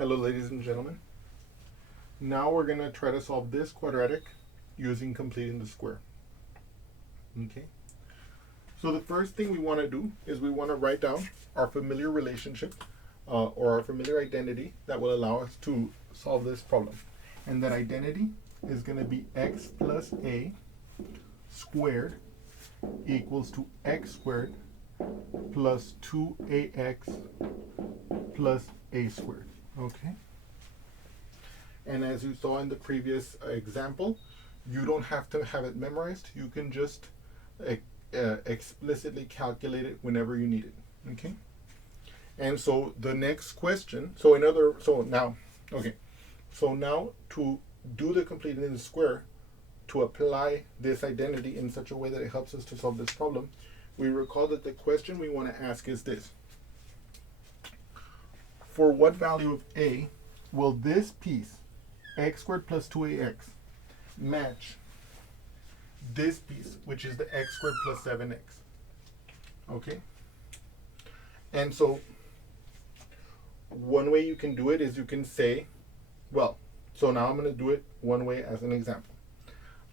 Hello, ladies and gentlemen. Now we're going to try to solve this quadratic using completing the square. Okay. So the first thing we want to do is we want to write down our familiar relationship or our familiar identity that will allow us to solve this problem. And that identity is going to be x plus a squared equals to x squared plus 2ax plus a squared. Okay. And as you saw in the previous example, you don't have to have it memorized. You can just explicitly calculate it whenever you need it. Okay. And so the next question, so now to do the completing in the square, to apply this identity in such a way that it helps us to solve this problem, we recall that the question we want to ask is this. For what value of a will this piece, x squared plus 2ax, match this piece, which is the x squared plus 7x? Okay? And so one way you can do it is you can say, well, so now I'm going to do it one way as an example.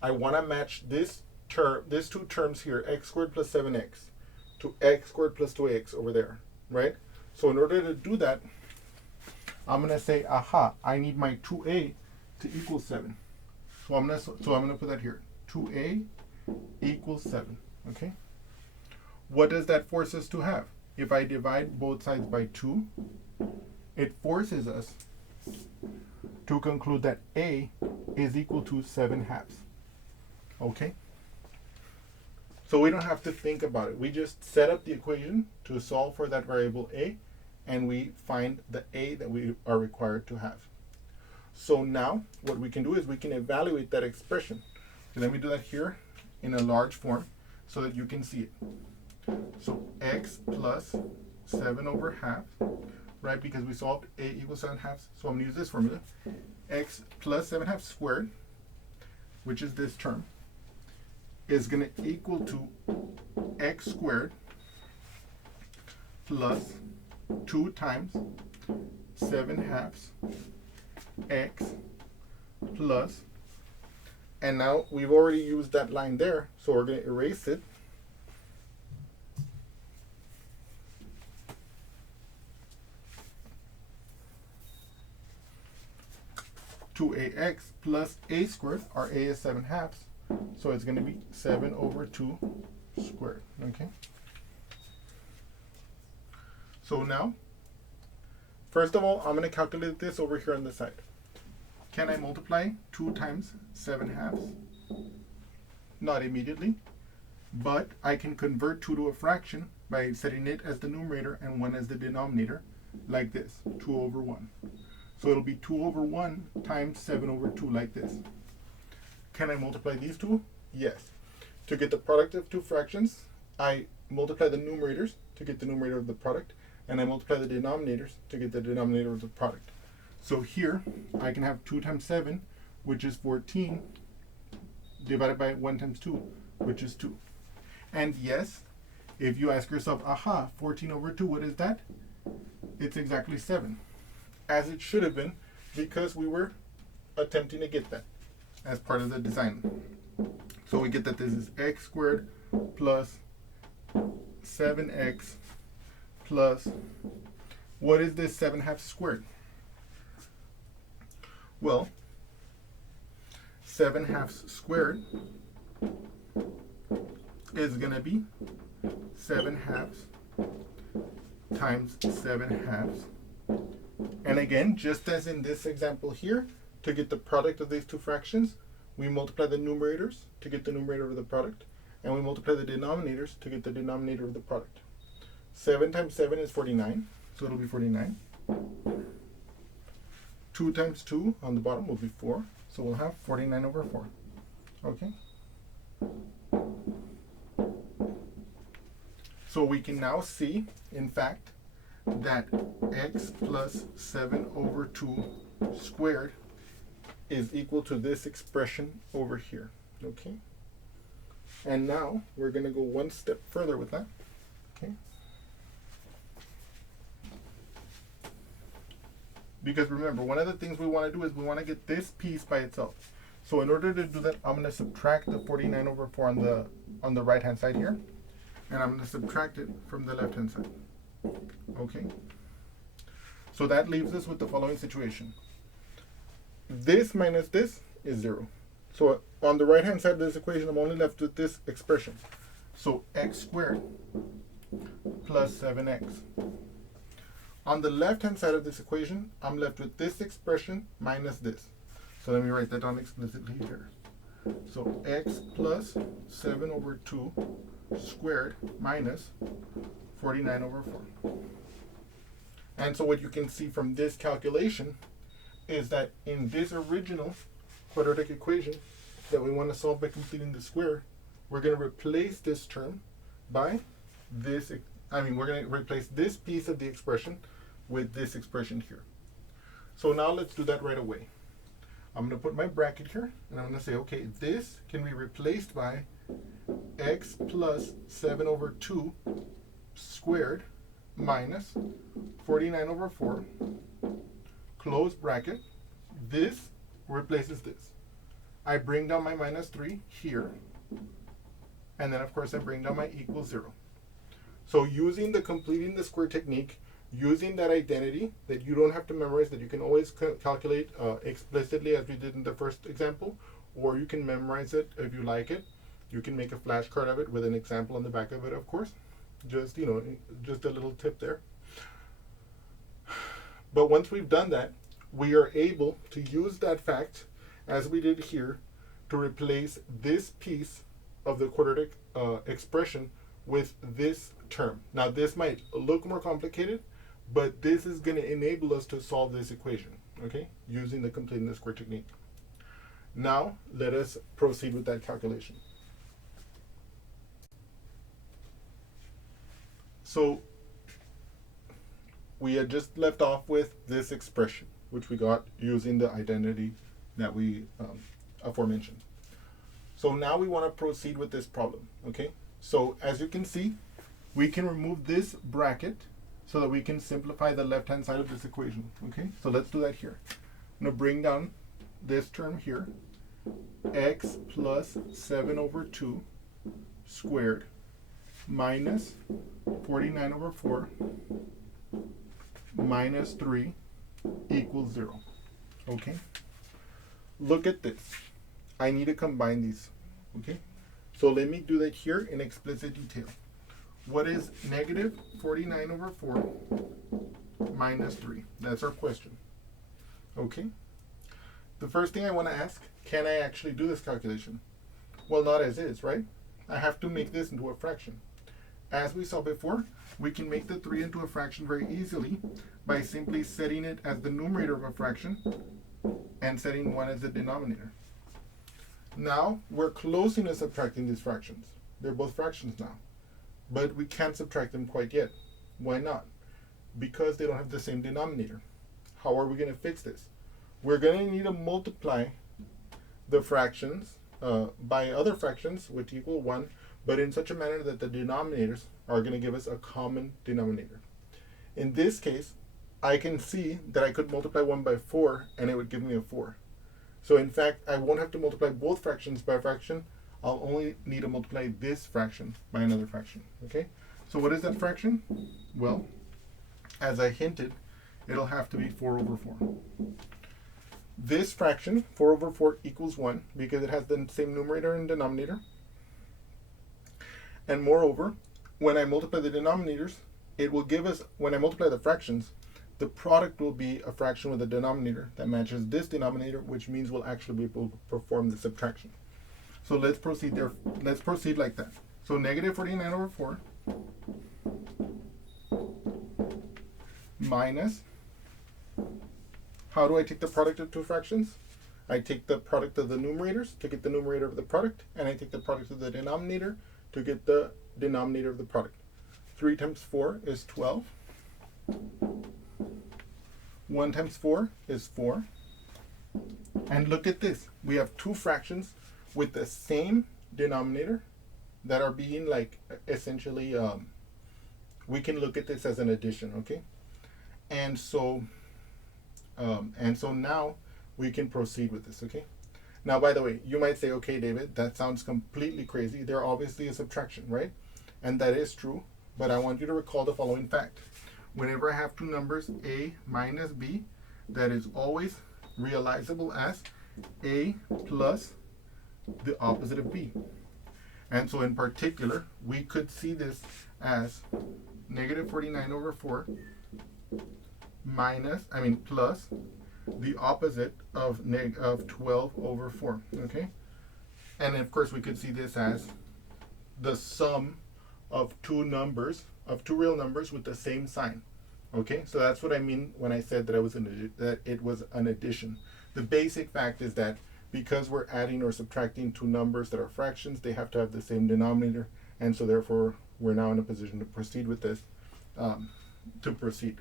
I want to match these two terms here, x squared plus 7x, to x squared plus 2ax over there, right? So in order to do that, I'm going to say, aha, I need my 2a to equal 7. So I'm going to put that here. 2a equals 7, okay? What does that force us to have? If I divide both sides by 2, it forces us to conclude that a is equal to 7/2. Okay? So we don't have to think about it. We just set up the equation to solve for that variable a, and we find the a that we are required to have. So now what we can do is we can evaluate that expression. So let me do that here in a large form so that you can see it. So x plus 7/2, right? Because we solved a equals 7/2. So I'm going to use this formula. X plus 7/2 squared, which is this term, is going to equal to x squared plus 2 times 7/2 x plus, and now we've already used that line there, so we're going to erase it. To ax plus a squared, our a is 7/2, so it's going to be 7/2 squared. Okay. So now, first of all, I'm going to calculate this over here on the side. Can I multiply 2 times 7/2? Not immediately, but I can convert 2 to a fraction by setting it as the numerator and 1 as the denominator, like this, 2/1. So it'll be 2/1 times 7/2, like this. Can I multiply these two? Yes. To get the product of two fractions, I multiply the numerators to get the numerator of the product, and I multiply the denominators to get the denominator of the product. So here, I can have 2 times 7, which is 14, divided by 1 times 2, which is 2. And yes, if you ask yourself, aha, 14/2, what is that? It's exactly 7. As it should have been, because we were attempting to get that as part of the design. So we get that this is x squared plus 7x plus, what is this 7/2 squared? Well, 7/2 squared is going to be 7/2 times 7/2. And again, just as in this example here, to get the product of these two fractions, we multiply the numerators to get the numerator of the product, and we multiply the denominators to get the denominator of the product. 7 times 7 is 49, so it'll be 49. 2 times 2 on the bottom will be 4, so we'll have 49/4. Okay? So we can now see, in fact, that x plus 7/2 squared is equal to this expression over here. Okay? And now we're going to go one step further with that. Okay? Because remember, one of the things we want to do is we want to get this piece by itself. So in order to do that, I'm going to subtract the 49 over 4 on the right hand side here, and I'm going to subtract it from the left hand side. Okay. So that leaves us with the following situation. This minus this is 0. So on the right hand side of this equation, I'm only left with this expression. So x squared plus 7x. On the left hand side of this equation, I'm left with this expression minus this. So let me write that down explicitly here. So x plus 7 over 2 squared minus 49 over 4. And so what you can see from this calculation is that in this original quadratic equation that we want to solve by completing the square, we're going to replace this term by this, we're going to replace this piece of the expression with this expression here. So now let's do that right away. I'm going to put my bracket here, and I'm going to say, okay, this can be replaced by x plus 7 over 2 squared minus 49 over 4, close bracket. This replaces this. I bring down my minus 3 here, and then of course I bring down my equals 0. So using the completing the square technique, using that identity that you don't have to memorize, that you can always calculate explicitly as we did in the first example, or you can memorize it if you like it. You can make a flashcard of it with an example on the back of it, of course. Just, just a little tip there. But once we've done that, we are able to use that fact, as we did here, to replace this piece of the quadratic expression with this term. Now this might look more complicated, but this is going to enable us to solve this equation, okay, using the completing the square technique. Now let us proceed with that calculation. So we had just left off with this expression, which we got using the identity that we aforementioned. So now we want to proceed with this problem, okay? So as you can see, we can remove this bracket so that we can simplify the left-hand side of this equation, okay? So let's do that here. I'm going to bring down this term here, x plus 7 over 2 squared minus 49 over 4 minus 3 equals 0, okay? Look at this. I need to combine these, okay? So let me do that here in explicit detail. What is negative 49 over 4 minus 3? That's our question, okay? The first thing I want to ask, can I actually do this calculation? Well, not as is, right? I have to make this into a fraction. As we saw before, we can make the 3 into a fraction very easily by simply setting it as the numerator of a fraction and setting 1 as the denominator. Now we're closing to subtracting these fractions. They're both fractions now, but we can't subtract them quite yet. Why not? Because they don't have the same denominator. How are we going to fix this? We're going to need to multiply the fractions by other fractions which equal 1, but in such a manner that the denominators are going to give us a common denominator. In this case, I can see that I could multiply 1 by 4 and it would give me a 4. So in fact, I won't have to multiply both fractions by a fraction. I'll only need to multiply this fraction by another fraction, okay? So what is that fraction? Well, as I hinted, it'll have to be 4 over 4. This fraction, 4 over 4 equals 1, because it has the same numerator and denominator. And moreover, when I multiply the denominators, it will give us, when I multiply the fractions, the product will be a fraction with a denominator that matches this denominator, which means we'll actually be able to perform the subtraction. So let's proceed there. Let's proceed like that. So negative 49 over 4 minus, how do I take the product of two fractions? I take the product of the numerators to get the numerator of the product, and I take the product of the denominator to get the denominator of the product. 3 times 4 is 12. 1 times 4 is 4. And look at this. We have two fractions with the same denominator that are being like essentially, we can look at this as an addition, okay? And so And so now we can proceed with this, okay? Now, by the way, you might say, okay, David, that sounds completely crazy. There obviously is subtraction, right? And that is true, but I want you to recall the following fact. Whenever I have two numbers, A minus B, that is always realizable as A plus the opposite of B. And so in particular, we could see this as negative 49 over 4 plus the opposite of 12 over 4, okay? And of course we could see this as the sum of two real numbers with the same sign, okay? So that's what I mean when I said that it was an addition. The basic fact is that because we're adding or subtracting two numbers that are fractions, they have to have the same denominator, and so therefore we're now in a position to proceed with this,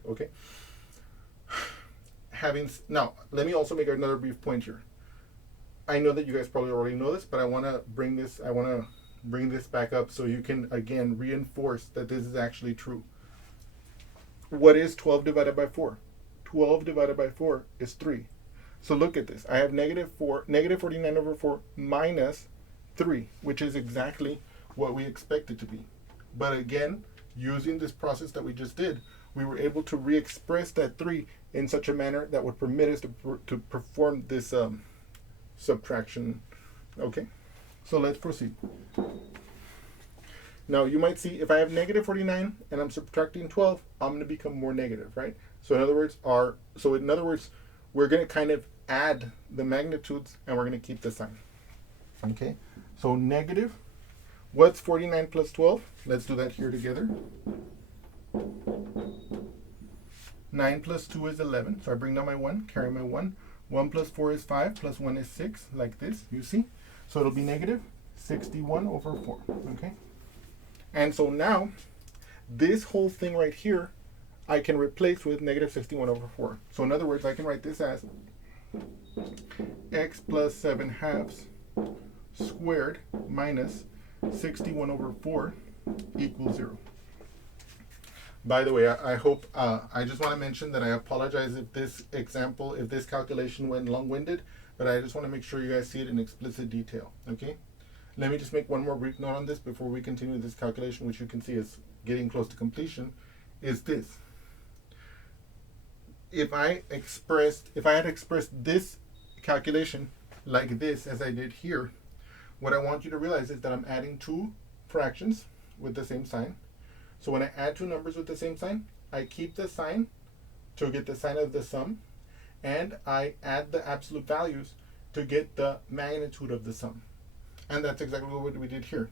okay? Now, let me also make another brief point here. I know that you guys probably already know this, but I want to bring this back up so you can again reinforce that this is actually true. What is 12 divided by 4? 12 divided by 4 is 3. So look at this. I have negative 49 over 4 minus 3, which is exactly what we expect it to be. But again, using this process that we just did, we were able to re-express that 3 in such a manner that would permit us to perform this subtraction. Okay, so let's proceed. Now you might see if I have negative 49 and I'm subtracting 12, I'm going to become more negative, right? So in other words, we're going to kind of add the magnitudes and we're going to keep the sign. Okay, so negative, what's 49 plus 12? Let's do that here together. 9 plus 2 is 11, so I bring down my 1, carry my 1. 1 plus 4 is 5, plus 1 is 6, like this, you see? So it'll be negative 61 over 4, okay? And so now, this whole thing right here, I can replace with negative 61 over 4. So in other words, I can write this as x plus 7 halves squared minus 61 over 4 equals 0. By the way, I hope, I just want to mention that I apologize if this calculation went long-winded, but I just want to make sure you guys see it in explicit detail, okay? Let me just make one more brief note on this before we continue this calculation, which you can see is getting close to completion, is this. If I had expressed this calculation like this, as I did here, what I want you to realize is that I'm adding two fractions with the same sign. So when I add two numbers with the same sign, I keep the sign to get the sign of the sum, and I add the absolute values to get the magnitude of the sum. And that's exactly what we did here.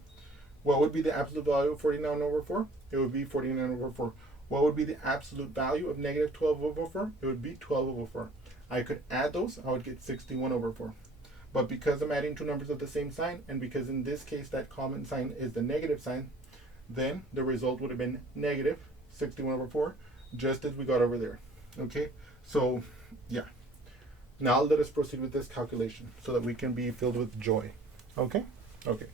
What would be the absolute value of 49 over 4? It would be 49 over 4. What would be the absolute value of negative 12 over 4? It would be 12 over 4. I could add those, I would get 61 over 4. But because I'm adding two numbers of the same sign, and because in this case that common sign is the negative sign, then the result would have been negative 61 over 4, just as we got over there. Okay, so yeah. Now let us proceed with this calculation so that we can be filled with joy. Okay? Okay.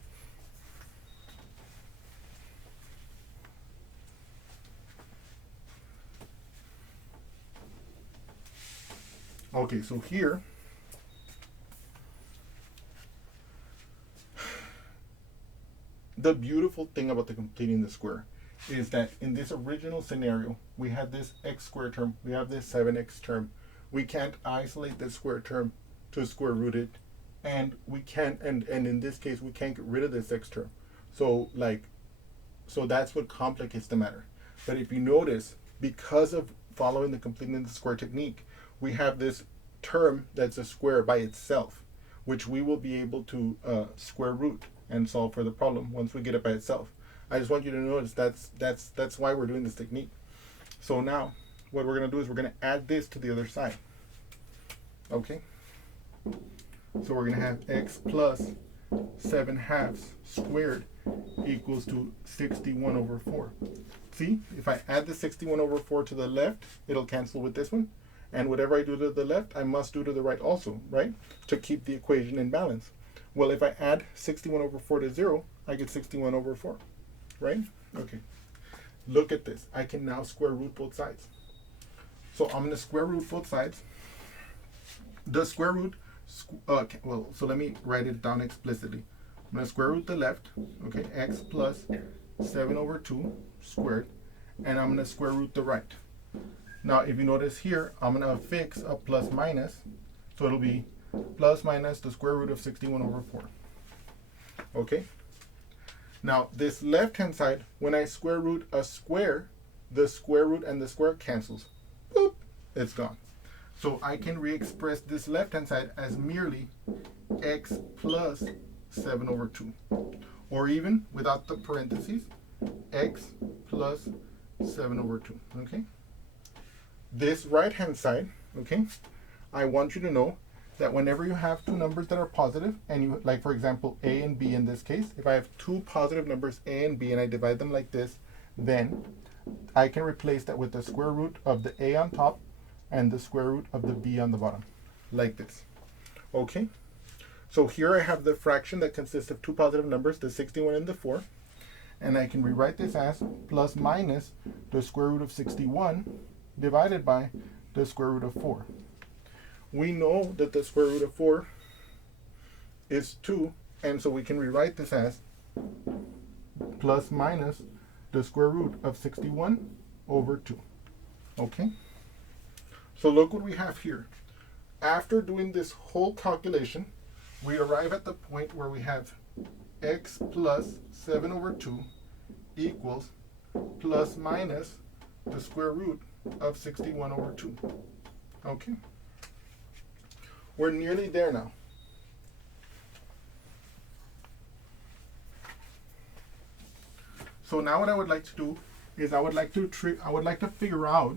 Okay, so here, the beautiful thing about the completing the square is that in this original scenario, we had this x squared term, we have this 7x term. We can't isolate this square term to square root it, and we can't, and in this case, we can't get rid of this x term. So that's what complicates the matter. But if you notice, because of following the completing the square technique, we have this term that's a square by itself, which we will be able to square root and solve for the problem once we get it by itself. I just want you to notice that's why we're doing this technique. So now what we're going to do is we're going to add this to the other side. Okay? So we're going to have x plus 7 halves squared equals to 61 over 4. See, if I add the 61 over 4 to the left, it'll cancel with this one. And whatever I do to the left, I must do to the right also, right? To keep the equation in balance. Well, if I add 61 over 4 to 0, I get 61 over 4, right? Okay. Look at this. I can now square root both sides. So I'm going to square root both sides. the square root, well, so let me write it down explicitly. I'm going to square root the left, okay, x plus 7 over 2 squared, and I'm going to square root the right. Now, if you notice here, I'm going to affix a plus minus, so it'll be plus minus the square root of 61 over 4. Okay? Now, this left-hand side, when I square root a square, the square root and the square cancels. Boop, it's gone. So I can re-express this left-hand side as merely x plus 7 over 2. Or even, without the parentheses, x plus 7 over 2. Okay? This right-hand side, okay, I want you to know that whenever you have two numbers that are positive, and you, like for example, a and b in this case, if I have two positive numbers, a and b, and I divide them like this, then I can replace that with the square root of the a on top and the square root of the b on the bottom, like this. Okay? So here I have the fraction that consists of two positive numbers, the 61 and the 4, and I can rewrite this as plus minus the square root of 61 divided by the square root of 4. We know that the square root of 4 is 2, and so we can rewrite this as plus minus the square root of 61 over 2. Okay? So look what we have here. After doing this whole calculation, we arrive at the point where we have x plus 7 over 2 equals plus minus the square root of 61 over 2. Okay? We're nearly there now. So now what I would like to do is I would like to figure out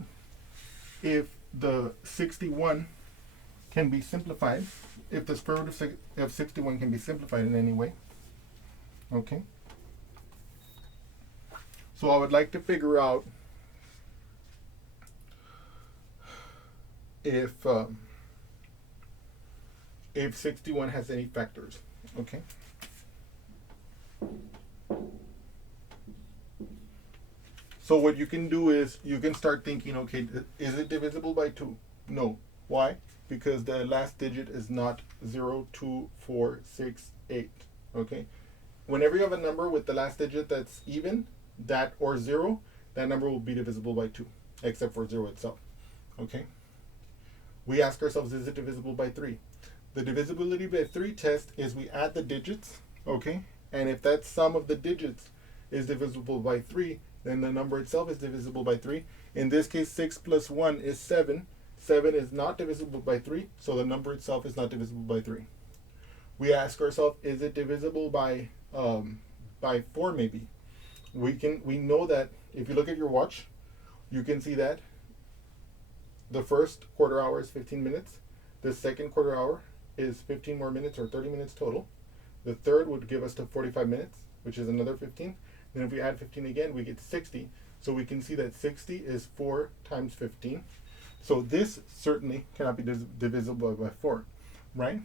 if the 61 can be simplified, if the square root of 61 can be simplified in any way. Okay? So I would like to figure out if 61 has any factors. Okay? So what you can do is you can start thinking, okay, is it divisible by 2? No. Why? Because the last digit is not 0, 2, 4, 6, 8. Okay? Whenever you have a number with the last digit that's even, that or 0, that number will be divisible by 2, except for 0 itself. Okay? We ask ourselves, is it divisible by 3? The divisibility by 3 test is we add the digits, okay? And if that sum of the digits is divisible by 3, then the number itself is divisible by 3. In this case, 6 plus 1 is 7. 7 is not divisible by 3, so the number itself is not divisible by 3. We ask ourselves, is it divisible by 4 maybe? We know that if you look at your watch, you can see that the first quarter hour is 15 minutes. The second quarter hour is 15 more minutes, or 30 minutes total. The third would give us to 45 minutes, which is another 15. Then if we add 15 again, we get 60. So we can see that 60 is 4 times 15. So this certainly cannot be divisible by 4, right?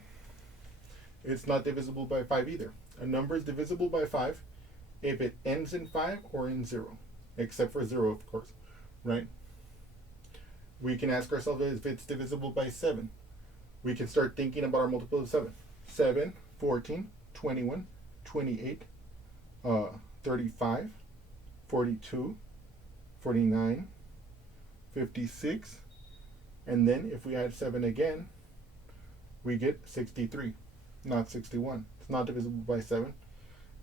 It's not divisible by 5 either. A number is divisible by 5 if it ends in 5 or in 0, except for 0, of course, right? We can ask ourselves if it's divisible by 7. We can start thinking about our multiple of 7. 7, 14, 21, 28, 35, 42, 49, 56, and then if we add 7 again, we get 63, not 61. It's not divisible by 7.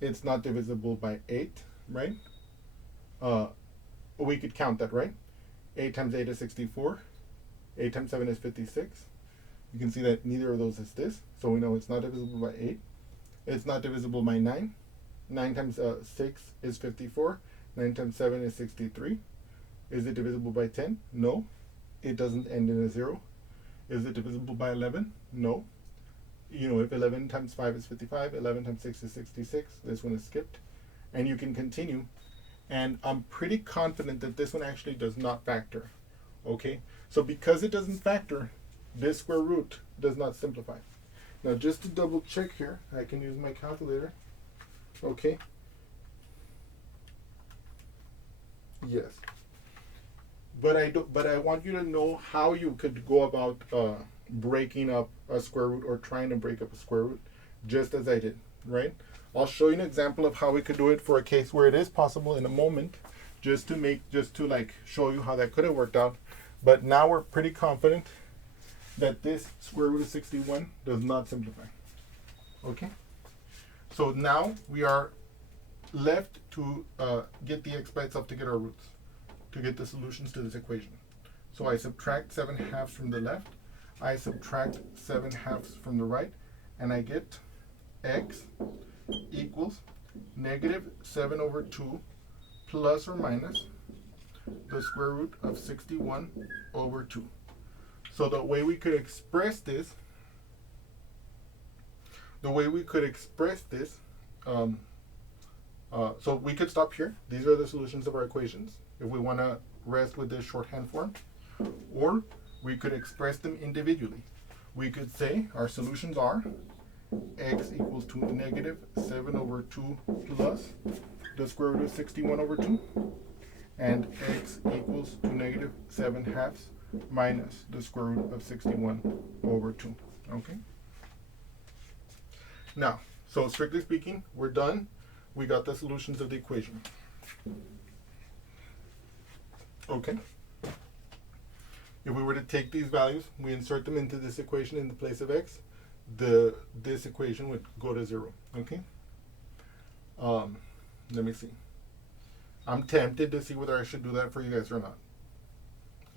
It's not divisible by 8, right? We could count that, right? 8 times 8 is 64. 8 times 7 is 56. You can see that neither of those is this, so we know it's not divisible by 8. It's not divisible by 9. 9 times 6 is 54. 9 times 7 is 63. Is it divisible by 10? No. It doesn't end in a 0. Is it divisible by 11? No. You know, if 11 times 5 is 55, 11 times 6 is 66, this one is skipped. And you can continue. And I'm pretty confident that this one actually does not factor. Okay? So because it doesn't factor, this square root does not simplify. Now just to double check here, I can use my calculator. Okay. Yes. But I want you to know how you could go about breaking up a square root or trying to break up a square root, just as I did, right? I'll show you an example of how we could do it for a case where it is possible in a moment, just to like show you how that could have worked out. But now we're pretty confident that this square root of 61 does not simplify. Okay? So now we are left to get the x by itself to get our roots, to get the solutions to this equation. So I subtract 7/2 from the left, I subtract 7/2 from the right, and I get x equals -7/2 plus or minus the square root of 61/2. So the way we could express this, so we could stop here. These are the solutions of our equations if we want to rest with this shorthand form, or we could express them individually. We could say our solutions are x equals to -7/2 plus the square root of 61/2, and x equals to -7/2 minus the square root of 61/2. Okay? Now, so strictly speaking, we're done. We got the solutions of the equation. Okay? If we were to take these values, we insert them into this equation in the place of x, this equation would go to 0. Okay? Let me see. I'm tempted to see whether I should do that for you guys or not.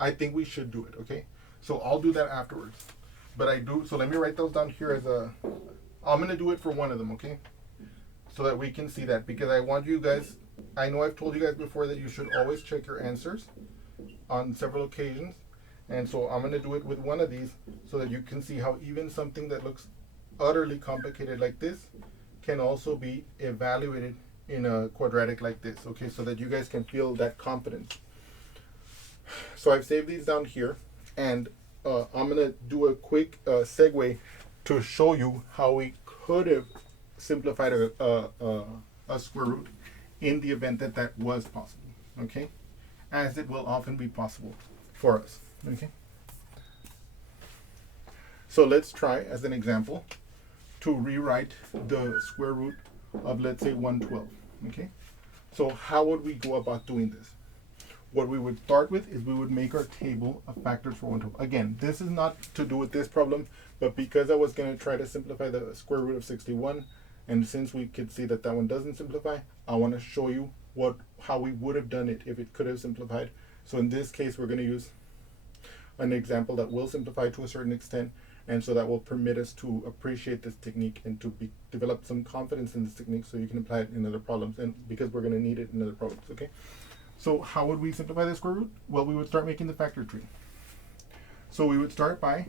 I think we should do it, okay? So I'll do that afterwards. But I do, so let me write those down here as I'm going to do it for one of them, okay? So that we can see that, because I want you guys, I know I've told you guys before that you should always check your answers on several occasions. And so I'm going to do it with one of these so that you can see how even something that looks utterly complicated like this can also be evaluated in a quadratic like this, okay? So that you guys can feel that confidence. So I've saved these down here, and I'm going to do a quick segue to show you how we could have simplified a square root in the event that that was possible, okay? As it will often be possible for us, okay? So let's try, as an example, to rewrite the square root of, let's say, 112, okay? So how would we go about doing this? What we would start with is we would make our table of factors for 112. Again, this is not to do with this problem, but because I was going to try to simplify the square root of 61, and since we could see that that one doesn't simplify, I want to show you how we would have done it if it could have simplified. So in this case, we're going to use an example that will simplify to a certain extent, and so that will permit us to appreciate this technique and to develop some confidence in this technique so you can apply it in other problems, and because we're going to need it in other problems, okay? So how would we simplify the square root? Well, we would start making the factor tree. So we would start by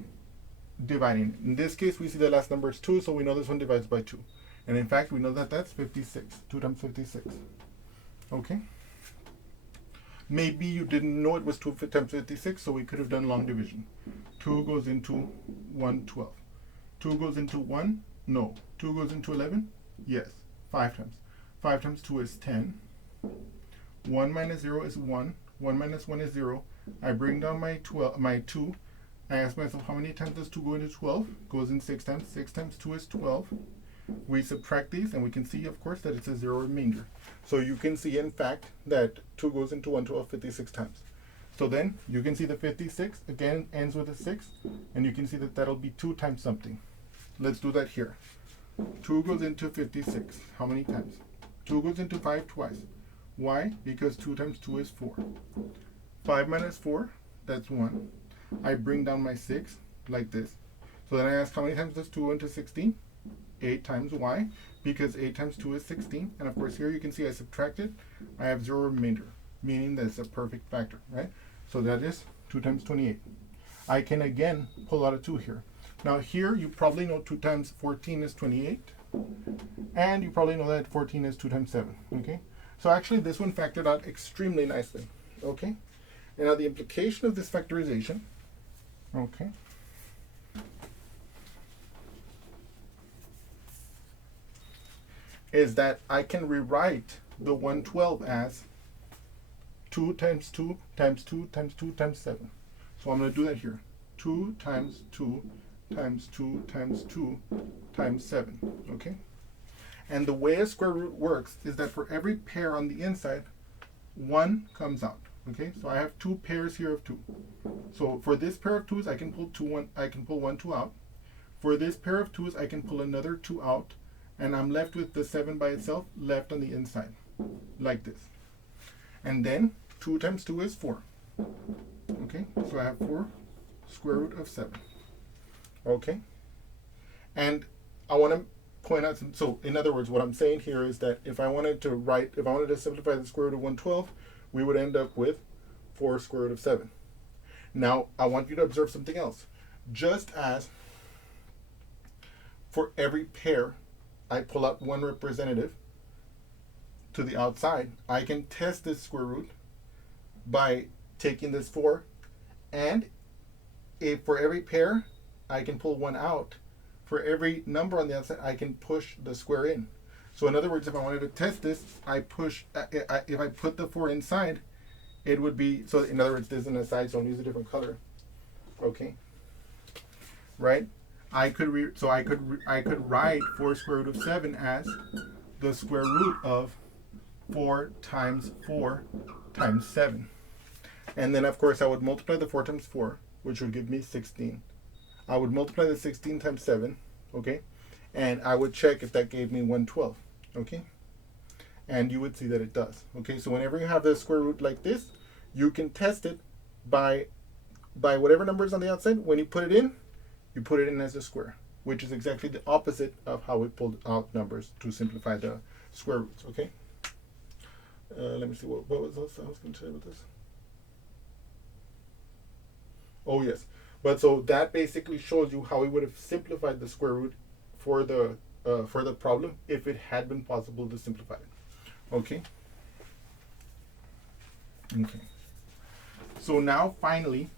dividing. In this case, we see the last number is 2, so we know this one divides by 2. And in fact, we know that that's 56. 2 times 56. Okay? Maybe you didn't know it was 2 times 56, so we could have done long division. 2 goes into 112. 2 goes into 1? No. 2 goes into 11? Yes. 5 times. 5 times 2 is 10. 1 minus 0 is 1. 1 minus 1 is 0. I bring down my 2. I ask myself, how many times does 2 go into 12? Goes in 6 times. 6 times 2 is 12. We subtract these, and we can see, of course, that it's a 0 remainder. So you can see, in fact, that 2 goes into 112 56 times. So then you can see the 56, again, ends with a 6, and you can see that that'll be 2 times something. Let's do that here. 2 goes into 56. How many times? 2 goes into 5 twice. Why? Because 2 times 2 is 4. 5 minus 4, that's 1. I bring down my 6 like this. So then I ask, how many times does 2 go into 16? 8 times. Why? Because 8 times 2 is 16. And of course here you can see I subtracted. I have 0 remainder, meaning that it's a perfect factor, right? So that is 2 times 28. I can again pull out a 2 here. Now here you probably know 2 times 14 is 28. And you probably know that 14 is 2 times 7, okay? So actually this one factored out extremely nicely, okay? And now the implication of this factorization, okay, is that I can rewrite the 112 as 2 times 2 times 2 times 2 times 7. So I'm going to do that here. 2 times 2 times 2 times 2 times 7, okay? And the way a square root works is that for every pair on the inside, 1 comes out, okay? So I have 2 pairs here of 2. So for this pair of 2's, I can pull 1, 2 out. For this pair of 2's, I can pull another 2 out, and I'm left with the 7 by itself left on the inside, like this. And then 2 times 2 is 4. Okay, so I have 4 square root of 7. Okay, and I want to point out some, so in other words, what I'm saying here is that if I wanted to simplify the square root of 112, we would end up with 4 square root of 7. Now, I want you to observe something else. Just as for every pair, I pull out one representative to the outside, I can test this square root by taking this 4, and if for every pair, I can pull 1 out. For every number on the outside, I can push the square in. So in other words, if I wanted to test this, if I put the 4 inside, it would be, so in other words, this is an aside, so I'll use a different color. Okay, right? I could write 4 square root of 7 as the square root of 4 times 4 times 7. And then, of course, I would multiply the 4 times 4, which would give me 16. I would multiply the 16 times 7, okay? And I would check if that gave me 112, okay? And you would see that it does, okay? So whenever you have the square root like this, you can test it by whatever number is on the outside. When you put it in as a square, which is exactly the opposite of how we pulled out numbers to simplify the square roots, okay? Let me see, what was else I was going to say about this? Oh, yes. But so that basically shows you how we would have simplified the square root for the problem if it had been possible to simplify it. Okay? Okay. So now, finally,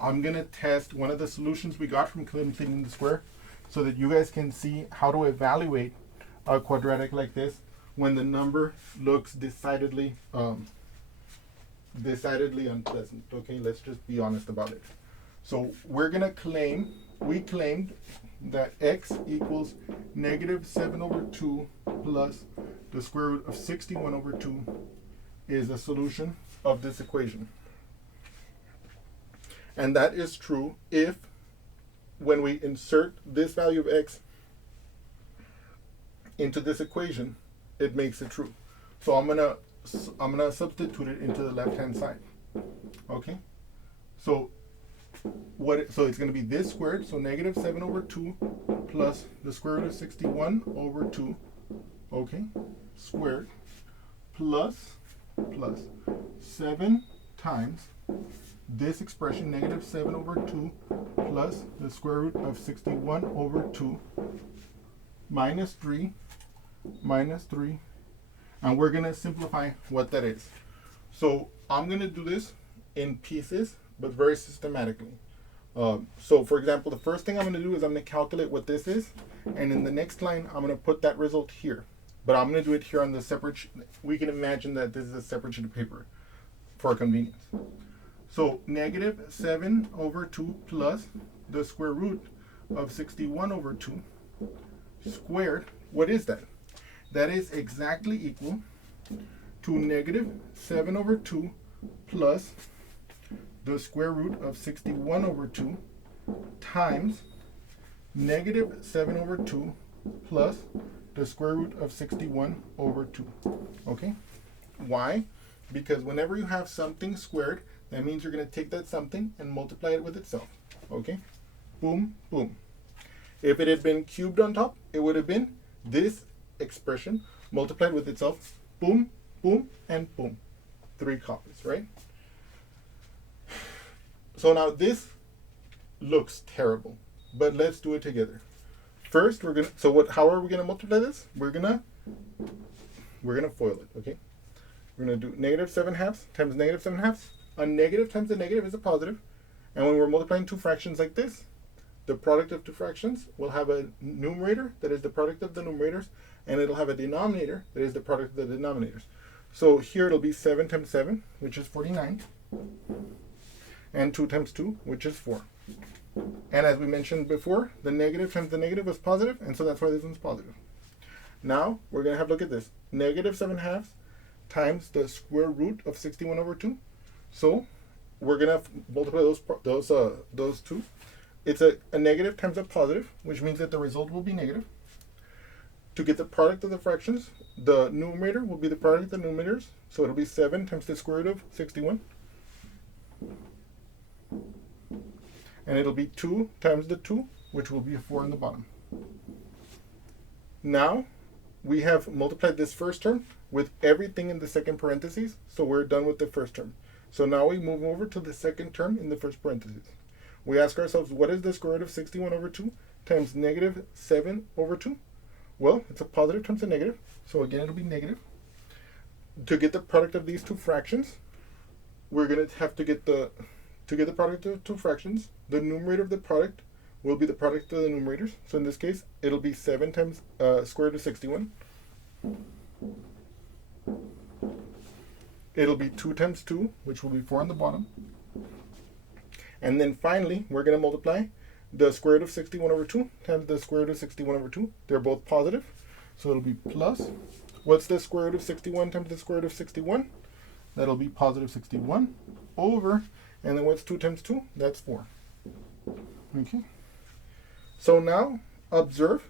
I'm going to test one of the solutions we got from completing the square so that you guys can see how to evaluate a quadratic like this when the number looks decidedly unpleasant. Okay, let's just be honest about it. So we claimed that x equals negative 7 over 2 plus the square root of 61 over 2 is a solution of this equation. And that is true if, when we insert this value of x into this equation, it makes it true. So I'm gonna substitute it into the left-hand side. Okay? So it's going to be this squared, so negative 7 over 2 plus the square root of 61 over 2, okay, squared, plus 7 times this expression, negative 7 over 2 plus the square root of 61 over 2 minus 3, and we're going to simplify what that is. So I'm going to do this in pieces, but very systematically. So for example, the first thing I'm going to do is I'm going to calculate what this is, and in the next line I'm going to put that result here. But I'm going to do it here on the separate we can imagine that this is a separate sheet of paper for convenience. So negative 7 over 2 plus the square root of 61 over 2 squared, what is that? That is exactly equal to negative 7 over 2 plus the square root of 61 over 2 times negative 7 over 2 plus the square root of 61 over 2. Okay? Why? Because whenever you have something squared, that means you're going to take that something and multiply it with itself. Okay? Boom, boom. If it had been cubed on top, it would have been this expression multiplied with itself. Boom, boom, and boom. 3 copies, right? So now this looks terrible, but let's do it together. First, how are we gonna multiply this? We're gonna FOIL it, okay? We're gonna do negative 7 halves times negative 7 halves. A negative times a negative is a positive, and when we're multiplying two fractions like this, the product of two fractions will have a numerator that is the product of the numerators, and it'll have a denominator that is the product of the denominators. So here it'll be 7 times 7, which is 49. and 2 times 2, which is 4. And as we mentioned before, the negative times the negative was positive, and so that's why this one's positive. Now, we're going to have a look at this. Negative 7 halves times the square root of 61 over 2. So, we're going to multiply those two. It's a negative times a positive, which means that the result will be negative. To get the product of the fractions, the numerator will be the product of the numerators. So it'll be 7 times the square root of 61. And it'll be 2 times the 2, which will be a 4 on the bottom. Now, we have multiplied this first term with everything in the second parentheses, so we're done with the first term. So now we move over to the second term in the first parentheses. We ask ourselves, what is the square root of 61 over 2 times negative 7 over 2? Well, it's a positive times a negative, so again it'll be negative. To get the product of these two fractions, we're going to have to get the product of two fractions. The numerator of the product will be the product of the numerators. So in this case, it'll be 7 times square root of 61. It'll be 2 times 2, which will be 4 on the bottom. And then finally, we're going to multiply the square root of 61 over 2 times the square root of 61 over 2. They're both positive. So it'll be plus. What's the square root of 61 times the square root of 61? That'll be positive 61 over, and then what's 2 times 2? That's 4. Okay. So now observe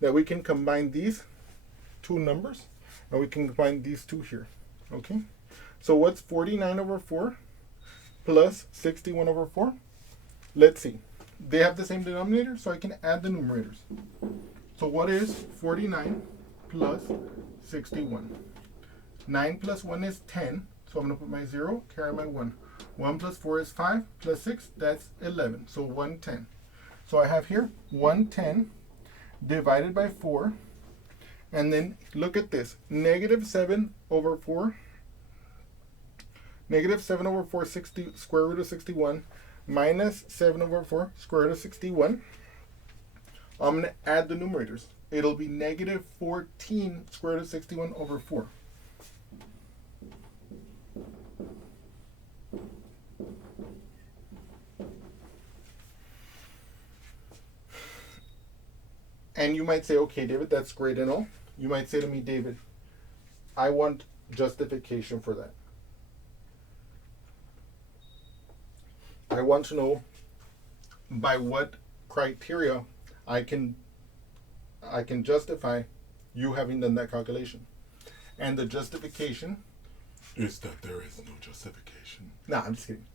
that we can combine these two numbers, and we can combine these two here. Okay. So what's 49 over 4 plus 61 over 4? Let's see. They have the same denominator, so I can add the numerators. So what is 49 plus 61? 9 plus 1 is 10, so I'm going to put my 0, carry my 1. 1 plus 4 is 5, plus 6, that's 11, so 110. So I have here 110 divided by 4, and then look at this, negative 7 over 4, negative 7 over 4 square root of 61, minus 7 over 4 square root of 61. I'm going to add the numerators. It'll be negative 14 square root of 61 over 4. And you might say, okay, David, that's great and all. You might say to me, David, I want justification for that. I want to know by what criteria I can justify you having done that calculation. And the justification is that there is no justification. No, I'm just kidding.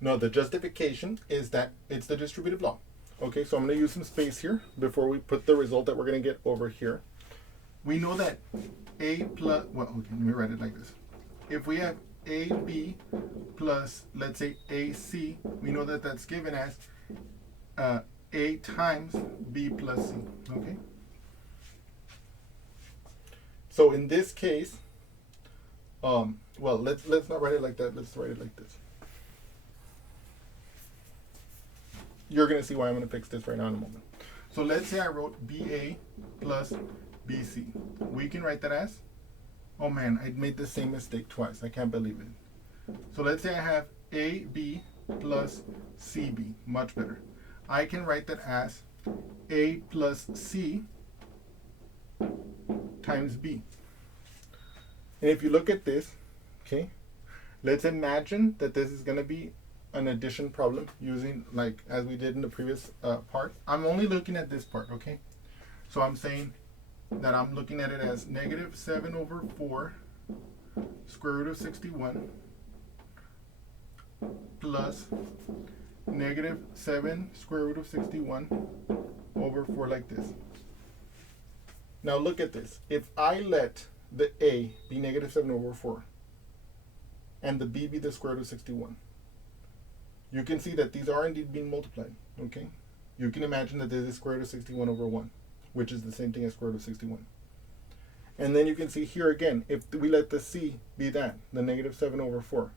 No, the justification is that it's the distributive law. Okay, so I'm going to use some space here before we put the result that we're going to get over here. We know that A plus, well, okay, let me write it like this. If we have AB plus, let's say, AC, we know that that's given as A times B plus C, okay? So in this case, well, let's not write it like that. Let's write it like this. You're going to see why I'm going to fix this right now in a moment. So let's say I wrote BA plus BC. We can write that as, oh man, I made the same mistake twice. I can't believe it. So let's say I have AB plus CB. Much better. I can write that as A plus C times B. And if you look at this, okay, let's imagine that this is going to be an addition problem using, like, as we did in the previous part. I'm only looking at this part, okay? So I'm saying that I'm looking at it as negative 7 over 4 square root of 61 plus negative 7 square root of 61 over 4 like this. Now look at this. If I let the A be negative 7 over 4 and the B be the square root of 61, you can see that these are indeed being multiplied, okay? You can imagine that this is square root of 61 over 1, which is the same thing as square root of 61. And then you can see here again, if we let the C be that, the negative 7 over 4,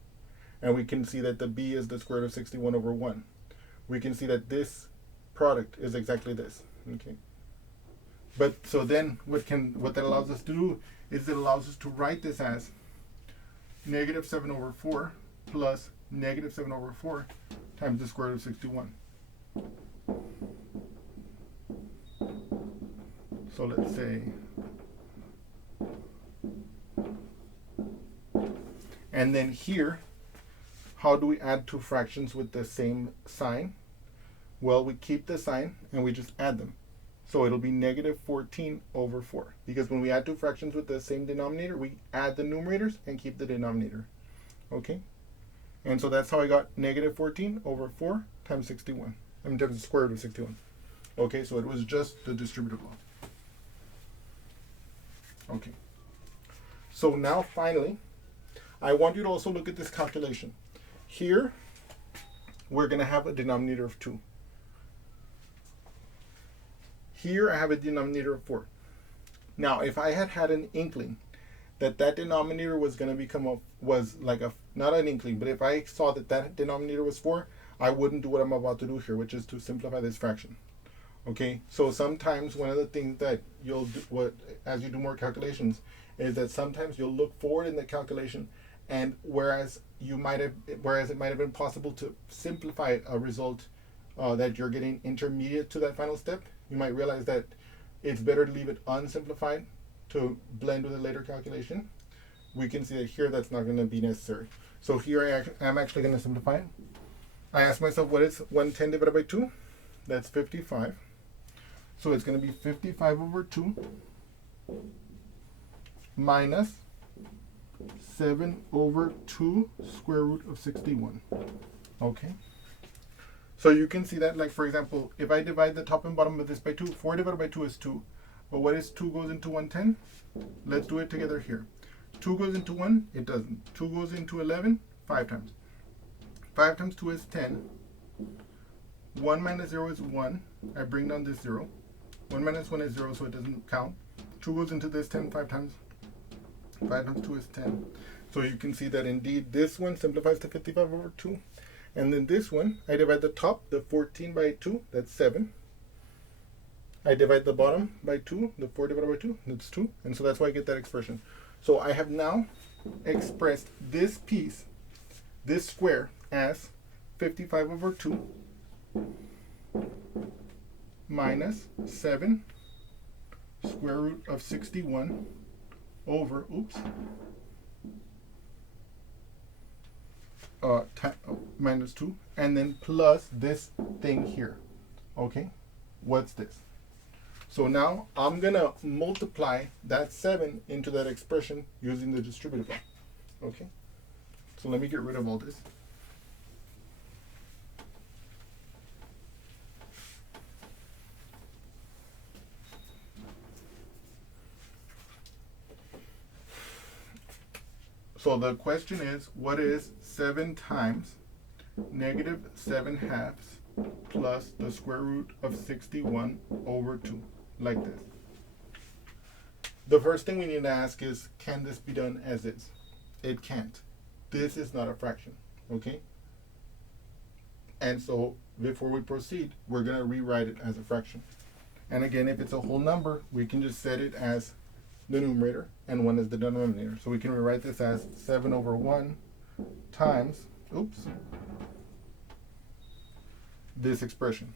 and we can see that the B is the square root of 61 over 1, we can see that this product is exactly this, okay? But so then what that allows us to do is it allows us to write this as negative 7 over 4 plus negative 7 over 4 times the square root of 61. So let's say, and then here, how do we add two fractions with the same sign? Well, we keep the sign and we just add them. So it'll be negative 14 over 4. Because when we add two fractions with the same denominator, we add the numerators and keep the denominator. Okay? And so that's how I got negative 14 over 4 times 61. I mean, times the square root of 61. Okay, so it was just the distributive law. Okay. So now finally, I want you to also look at this calculation. Here, we're going to have a denominator of 2. Here, I have a denominator of 4. Now, if I had an inkling that that denominator was going to become not an inkling, but if I saw that that denominator was 4, I wouldn't do what I'm about to do here, which is to simplify this fraction. Okay, so sometimes one of the things that you'll do as you do more calculations is that sometimes you'll look forward in the calculation, and whereas it might have been possible to simplify a result that you're getting intermediate to that final step, you might realize that it's better to leave it unsimplified to blend with a later calculation. We can see that here that's not going to be necessary. So here I'm actually going to simplify it. I ask myself, what is 110 divided by 2? That's 55. So it's going to be 55 over 2 minus 7 over 2 square root of 61. Okay. So you can see that, like, for example, if I divide the top and bottom of this by 2, 4 divided by 2 is 2. But what is 2 goes into 110? Let's do it together here. 2 goes into 1, it doesn't. 2 goes into 11, 5 times. 5 times 2 is 10. 1 minus 0 is 1. I bring down this 0. 1 minus 1 is 0, so it doesn't count. 2 goes into this 10 5 times. 5 times 2 is 10. So you can see that indeed this one simplifies to 55 over 2. And then this one, I divide the top, the 14 by 2, that's 7. I divide the bottom by 2, the 4 divided by 2, that's 2. And so that's why I get that expression. So I have now expressed this piece, this square, as 55 over 2 minus 7 square root of 61 over, minus 2, and then plus this thing here. Okay, what's this? So now I'm going to multiply that 7 into that expression using the distributive law. Okay, so let me get rid of all this. So the question is, what is 7 times negative 7 halves plus the square root of 61 over 2, like this? The first thing we need to ask is, can this be done as is? It can't. This is not a fraction, okay? And so before we proceed, we're going to rewrite it as a fraction. And again, if it's a whole number, we can just set it as the numerator and 1 is the denominator. So we can rewrite this as 7 over 1 times, this expression.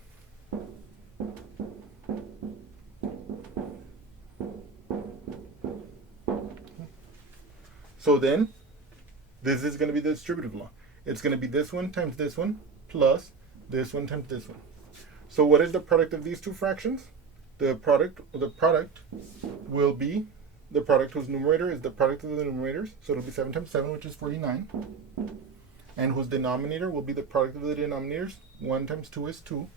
So then, this is going to be the distributive law. It's going to be this one times this one plus this one times this one. So what is the product of these two fractions? The product will be the product whose numerator is the product of the numerators. So it'll be 7 times 7, which is 49. And whose denominator will be the product of the denominators. 1 times 2 is 2.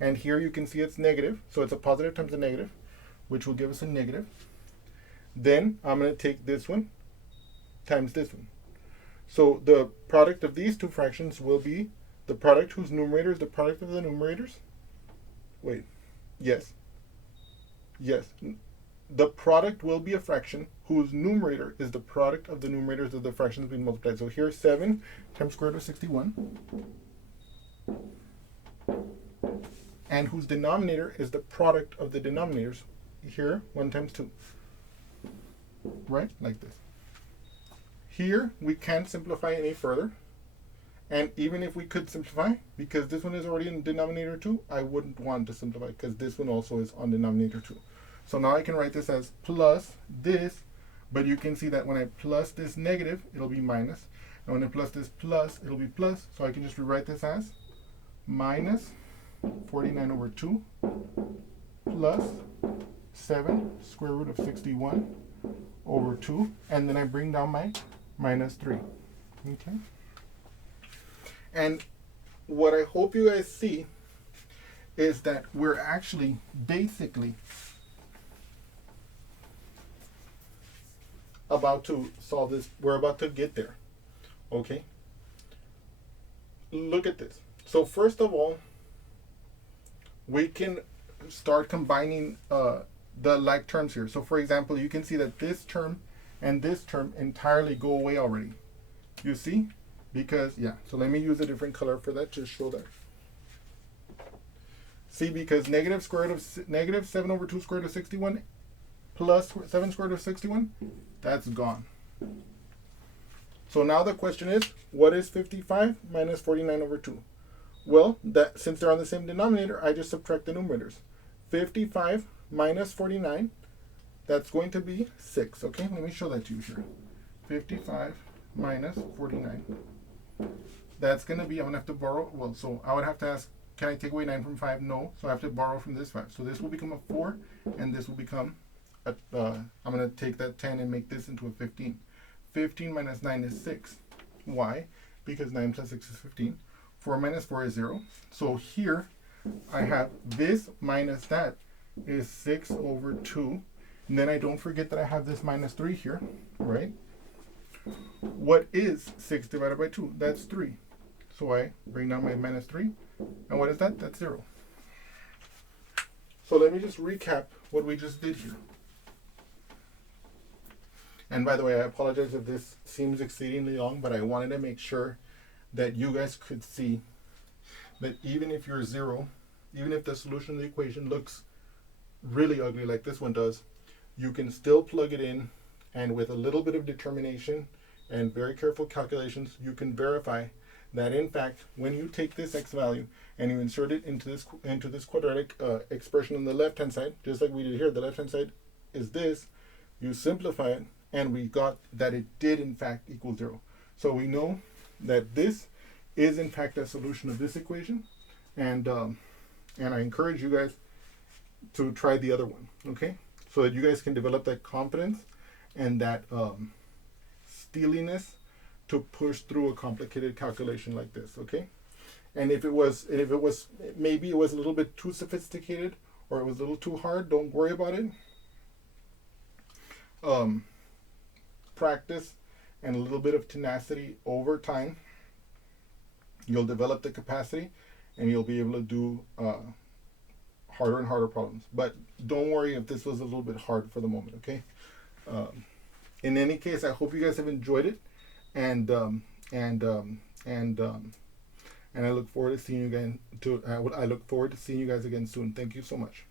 And here you can see it's negative. So it's a positive times a negative, which will give us a negative. Then I'm going to take this one times this one. So the product of these two fractions will be the product whose numerator is the product of the numerators. Wait. Yes. The product will be a fraction whose numerator is the product of the numerators of the fractions being multiplied. So here 7 times square root of 61. And whose denominator is the product of the denominators. Here 1 times 2. Right? Like this. Here we can't simplify any further. And even if we could simplify, because this one is already in denominator 2, I wouldn't want to simplify because this one also is on denominator 2. So now I can write this as plus this, but you can see that when I plus this negative, it'll be minus. And when I plus this plus, it'll be plus. So I can just rewrite this as minus 49 over 2 plus 7 square root of 61 over 2. And then I bring down my minus 3. Okay. And what I hope you guys see is that we're actually basically about to solve this. We're about to get there. Okay. Look at this. So first of all, we can start combining the like terms here. So for example, you can see that this term and this term entirely go away already. You see? Because, yeah, so let me use a different color for that to show that. See, because negative 7 over 2 square root of 61 plus 7 square root of 61, that's gone. So now the question is, what is 55 minus 49 over 2? Well, that since they're on the same denominator, I just subtract the numerators. 55 minus 49, that's going to be 6. Okay, let me show that to you here. 55 minus 49. That's going to be, I'm going to have to borrow, well, so I would have to ask, can I take away 9 from 5? No, so I have to borrow from this 5. So this will become a 4, and this will become, I'm going to take that 10 and make this into a 15. 15 minus 9 is 6. Why? Because 9 plus 6 is 15. 4 minus 4 is 0. So here, I have this minus that is 6 over 2. And then I don't forget that I have this minus 3 here, right? What is 6 divided by 2? That's 3. So I bring down my minus 3. And what is that? That's 0. So let me just recap what we just did here. And by the way, I apologize if this seems exceedingly long, but I wanted to make sure that you guys could see that even if you're 0, even if the solution of the equation looks really ugly like this one does, you can still plug it in, and with a little bit of determination and very careful calculations, you can verify that in fact, when you take this x value and you insert it into this quadratic expression on the left-hand side, just like we did here, the left-hand side is this, you simplify it, and we got that it did in fact equal 0. So we know that this is in fact a solution of this equation, and I encourage you guys to try the other one, okay? So that you guys can develop that confidence and that steeliness to push through a complicated calculation like this, okay? And if it was maybe it was a little bit too sophisticated or it was a little too hard, don't worry about it. Practice and a little bit of tenacity over time, you'll develop the capacity and you'll be able to do harder and harder problems. But don't worry if this was a little bit hard for the moment, okay? In any case, I hope you guys have enjoyed it, and I look forward to seeing you again. I look forward to seeing you guys again soon. Thank you so much.